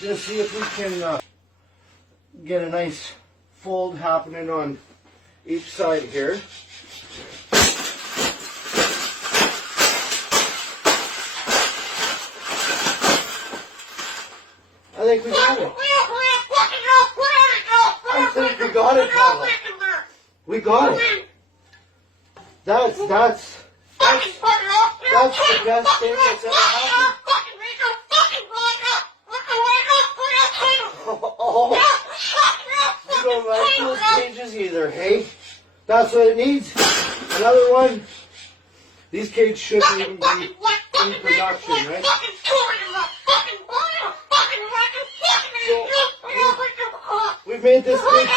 Just see if we can get a nice fold happening on each side here. I think we got it. I think we got it, Paula. We got it. That's the best thing that's ever happened. Oh, you don't like those cages either, hey? That's what it needs. Another one. These cages shouldn't even be in production, right? So, we've made this cage